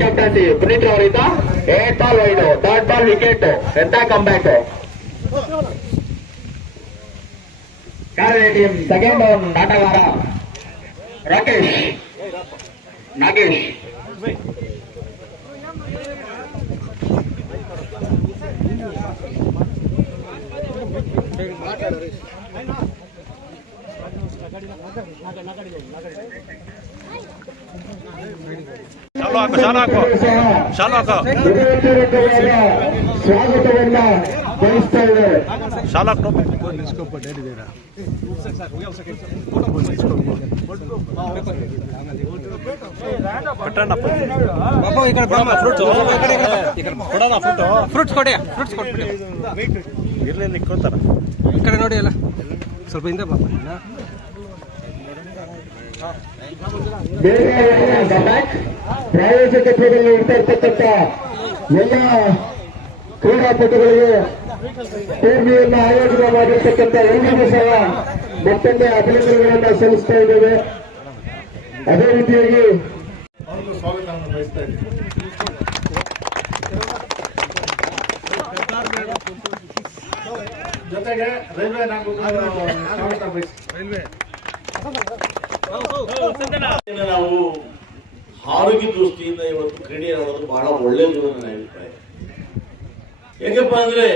Captaincy Puneeth ಅವರಿಂದ 8 ball wide, 3rd ball wicket. ಎಂತ comeback. ಕಾರಣ ಟೀಮ್ ಸೆಕೆಂಡ್ ಡೌನ್ ಆಟಗಾರ ರಾಕೇಶ್ ನಾಗೇಶ್. ಸ್ವಾಗತವನ್ನ ಬಯಸ್ತಾ ಇದ್ದಾರೆ. ಫ್ರೂಟ್ಸ್ ಕೊಡಿ, ಫ್ರೂಟ್ಸ್ ಕೊಟ್ಬಿಡಿ. ಇರ್ಲಿ ಇಕ್ಕೋತಾರ ಈ ಕಡೆ ನೋಡಿ ಅಲ್ಲ, ಸ್ವಲ್ಪ ಹಿಂದೆ ಬಾ. ಪ್ರಾಯೋಜಕತ್ವದಲ್ಲಿ ಇರ್ತಾ ಇರ್ತಕ್ಕಂಥ ಎಲ್ಲ ಕ್ರೀಡಾಪಟುಗಳಿಗೆ ಟೂರ್ನಿಯನ್ನು ಆಯೋಜನೆ ಮಾಡಿರ್ತಕ್ಕಂಥ ಎಲ್ಲರಿಗೂ ಸಹ ಮತ್ತೊಂದು ಅಭಿನಂದನೆಗಳನ್ನು ಸಲ್ಲಿಸ್ತಾ ಇದ್ದೇವೆ. ಅದೇ ರೀತಿಯಾಗಿ ಅವ್ರಿಗೂ ಸ್ವಾಗತವನ್ನು ಬಯಸ್ತಾ ಇದ್ದೀವಿ. ಜೊತೆಗೆ ರೈಲ್ವೆ ಸ್ವಾಗತ ಬಯಸ್ತೀವಿ. ನಾವು ಆರೋಗ್ಯ ದೃಷ್ಟಿಯಿಂದ ಇವತ್ತು ಕ್ರೀಡೆ ಆಡೋದು ಬಹಳ ಒಳ್ಳೆಯದು ನನ್ನ ಅಭಿಪ್ರಾಯ. ಯಾಕಪ್ಪ ಅಂದ್ರೆ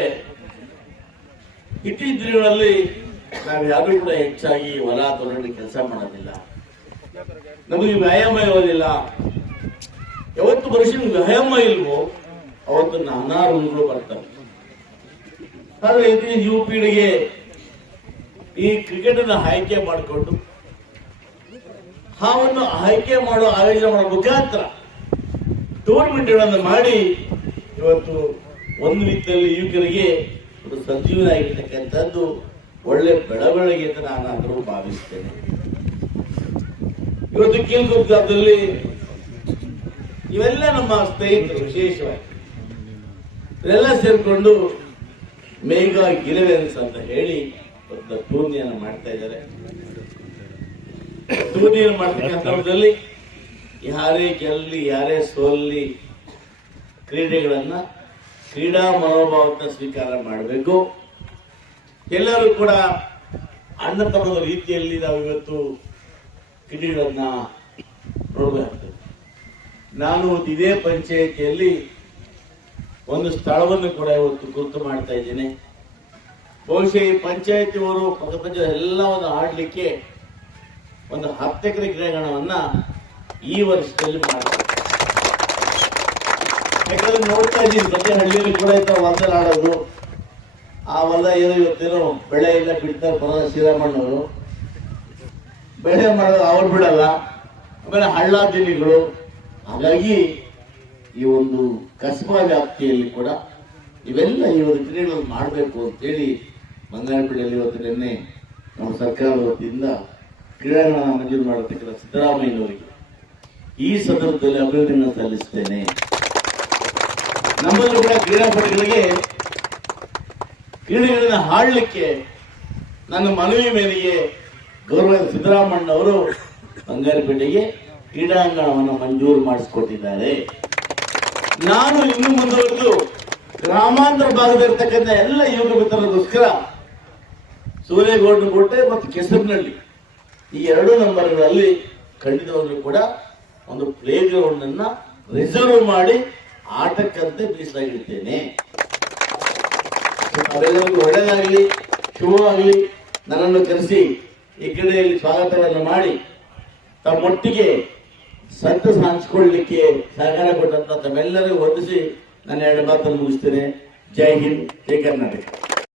ಇತ್ತೀಚಿನ ದಿನಗಳಲ್ಲಿ ನಾವು ಯಾರು ಕೂಡ ಹೆಚ್ಚಾಗಿ ಹೊಲ ತೊಗೊಂಡು ಕೆಲಸ ಮಾಡೋದಿಲ್ಲ, ನಮಗೆ ವ್ಯಾಯಾಮ ಇರೋದಿಲ್ಲ. ಯಾವತ್ತು ಮನುಷ್ಯನಿಗೆ ವ್ಯಾಯಾಮ ಇಲ್ವೋ ಅವತ್ತು ನಾನಾ ರೋಗಗಳು ಬರ್ತವೆ. ಆದ್ರೆ ಇತ್ತೀಚಿನ ಯುವ ಪೀಳಿಗೆ ಈ ಕ್ರಿಕೆಟ್ ಅನ್ನು ಆಯ್ಕೆ ಮಾಡಿಕೊಂಡು ಹಾವನ್ನು ಆಯ್ಕೆ ಮಾಡೋ ಆಯೋಜನೆ ಮಾಡೋ ಮುಖಾಂತರ ಟೂರ್ನಮೆಂಟ್ಗಳನ್ನು ಮಾಡಿ ಇವತ್ತು ಒಂದು ರೀತಿಯಲ್ಲಿ ಯುವಕರಿಗೆ ಒಂದು ಸಂಜೀವನ ಆಗಿರ್ತಕ್ಕಂಥದ್ದು ಒಳ್ಳೆ ಬೆಳವಣಿಗೆ ಅಂತ ನಾನು ಭಾವಿಸ್ತೇನೆ. ಇವತ್ತು ಕೀಲ್ಗುಪ್ತದಲ್ಲಿ ಇವೆಲ್ಲ ನಮ್ಮ ಸ್ನೇಹಿತರು ವಿಶೇಷವಾಗಿ ಇವರೆಲ್ಲ ಸೇರ್ಕೊಂಡು ಮೇಘಾ ಗಿಲೆವೆನ್ಸ್ ಅಂತ ಹೇಳಿ ಒಂದು ಟೂರ್ನಿಯನ್ನು ಮಾಡ್ತಾ ಇದ್ದಾರೆ. ಟೂರ್ನಿಯನ್ನು ಮಾಡ್ತಕ್ಕಂಥದ್ರಲ್ಲಿ ಯಾರೇ ಗೆಲ್ಲಿ ಯಾರೇ ಸೋಲ್ಲಿ ಕ್ರೀಡೆಗಳನ್ನ ಕ್ರೀಡಾ ಮನೋಭಾವದ ಸ್ವೀಕಾರ ಮಾಡಬೇಕು. ಎಲ್ಲರೂ ಕೂಡ ಅಣ್ಣ ತಮ್ಮದ ರೀತಿಯಲ್ಲಿ ನಾವು ಇವತ್ತು ಕ್ರೀಡೆಗಳನ್ನ ನೋಡಬೇಕಾಗ್ತದೆ. ನಾನು ಇದೇ ಪಂಚಾಯಿತಿಯಲ್ಲಿ ಒಂದು ಸ್ಥಳವನ್ನು ಕೂಡ ಇವತ್ತು ಗುರುತು ಮಾಡ್ತಾ ಇದ್ದೇನೆ. ಬಹುಶಃ ಈ ಪಂಚಾಯಿತಿಯವರು ಪಕ್ಕದ ಎಲ್ಲವನ್ನು ಆಡ್ಲಿಕ್ಕೆ ಒಂದು 10 ಎಕರೆ ಕ್ರೀಡಾಂಗಣವನ್ನ ಈ ವರ್ಷದಲ್ಲಿ ಮಾಡ್ತಾರೆ. ಯಾಕಂದ್ರೆ ನೋಡ್ತಾ ಇದ್ದೀನಿ ಪ್ರತಿ ಹಳ್ಳಿಯಲ್ಲಿ ಕೂಡ ಹೊಲದಲ್ಲಿ ಆಡೋದು. ಆ ಹೊಲ ಏನೋ ಇವತ್ತೇನೋ ಬೆಳೆ ಎಲ್ಲ ಬಿಡ್ತಾರೆ ಬರೋದ ಶ್ರೀರಾಮಣ್ಣವರು. ಬೆಳೆ ಮಾಡೋದು ಅವ್ರು ಬಿಡಲ್ಲ, ಆಮೇಲೆ ಹಳ್ಳ ದಿನಿಗಳು. ಹಾಗಾಗಿ ಈ ಒಂದು ಕಸ್ಬಾ ವ್ಯಾಪ್ತಿಯಲ್ಲಿ ಕೂಡ ಇವೆಲ್ಲ ಈ ಒಂದು ಕ್ರೀಡೆಗಳನ್ನು ಮಾಡಬೇಕು ಅಂತೇಳಿ ಬಂಗಾರಪೇಟೆಯಲ್ಲಿ ಇವತ್ತು ನಿನ್ನೆ ನಮ್ಮ ಸರ್ಕಾರದ ವತಿಯಿಂದ ಕ್ರೀಡಾಂಗಣ ಮಂಜೂರು ಮಾಡತಕ್ಕಂಥ ಸಿದ್ದರಾಮಯ್ಯನವರಿಗೆ ಈ ಸಂದರ್ಭದಲ್ಲಿ ಅಭಿನಂದನೆ ಸಲ್ಲಿಸ್ತೇನೆ. ನಮ್ಮಲ್ಲೂ ಕೂಡ ಕ್ರೀಡಾಪಟುಗಳಿಗೆ ಕ್ರೀಡೆಗಳನ್ನ ಹಾಡಲಿಕ್ಕೆ ನನ್ನ ಮನವಿ ಮೇರೆಗೆ ಗೌರವ ಸಿದ್ದರಾಮಣ್ಣ ಅವರು ಬಂಗಾರಪೇಟೆಗೆ ಕ್ರೀಡಾಂಗಣವನ್ನು ಮಂಜೂರು ಮಾಡಿಸಿಕೊಟ್ಟಿದ್ದಾರೆ. ನಾನು ಇನ್ನು ಮುಂದುವರೆದು ಗ್ರಾಮಾಂತರ ಭಾಗದಲ್ಲಿರ್ತಕ್ಕಂಥ ಎಲ್ಲ ಯುವಕ ಮಿತ್ರರಿಗೋಸ್ಕರ ಸೂರ್ಯಗೌಡನಕೋಟೆ ಮತ್ತು ಕೆಸರಿನಹಳ್ಳಿ ಈ 2 ನಂಬರ್ಗಳಲ್ಲಿ ಖಂಡಿತವಾಗ್ಲೂ ಕೂಡ ಒಂದು ಪ್ಲೇ ಗ್ರೌಂಡ್ ಅನ್ನ ರಿಸರ್ವ್ ಮಾಡಿ ಆಟಕ್ಕಂತೆ ಮೀಸಲಾಗಿರ್ತೇನೆ. ಅವೆಲ್ಲರಿಗೂ ಒಳ್ಳೆಯದಾಗಲಿ, ಶುಭವಾಗಲಿ. ನನ್ನನ್ನು ಕರೆಸಿ ಈ ಕ್ರೀಡೆಯಲ್ಲಿ ಸ್ವಾಗತವನ್ನು ಮಾಡಿ ತಮ್ಮೊಟ್ಟಿಗೆ ಸಂತಸ ಹಂಚಿಕೊಳ್ಳಲಿಕ್ಕೆ ಸಹಕಾರ ಕೊಟ್ಟಂತ ತಮ್ಮೆಲ್ಲರಿಗೂ ವಂದಿಸಿ ನನ್ನ 2 ಮಾತನ್ನು ಮುಗಿಸ್ತೇನೆ. ಜೈ ಹಿಂದ್, ಜೈ ಕರ್ನಾಟಕ.